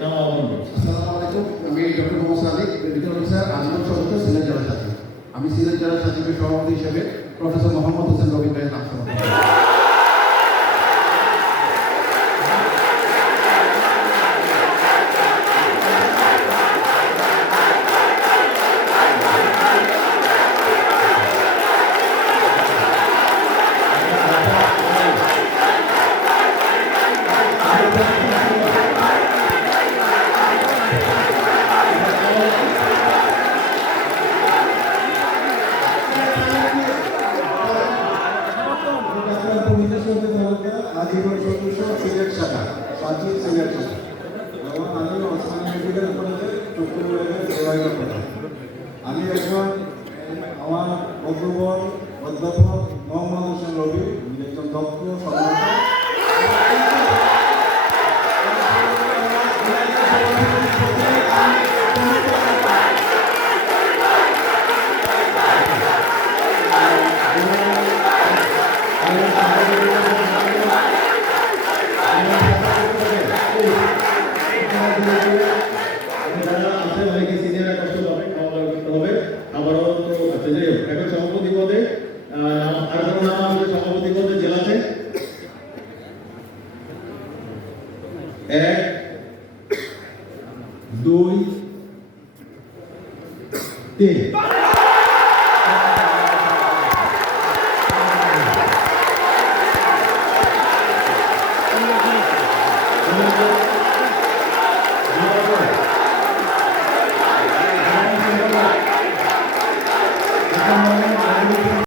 আসসালামু আলাইকুম, আমি doctor Mohammad Sadiq, medical officer, আজীবন সদস্য, সিলেট জেলা ছাত্রী। আমি সিলেট জেলা ছাত্রীদের সভাপতি হিসেবে প্রফেসর মোহাম্মদ হোসেন রবি ভাইয়ের নাম সমর্থন করি। আজীবন সদস্য, সিলেট শাখা, সাচিব সিলেট শাখা, এবং আমি ওসমানী মেডিকেল কলেজের চক্ষু বিভাগের সহায়ক প্রধান। আমি এখন আমার বন্ধুবর অধ্যাপক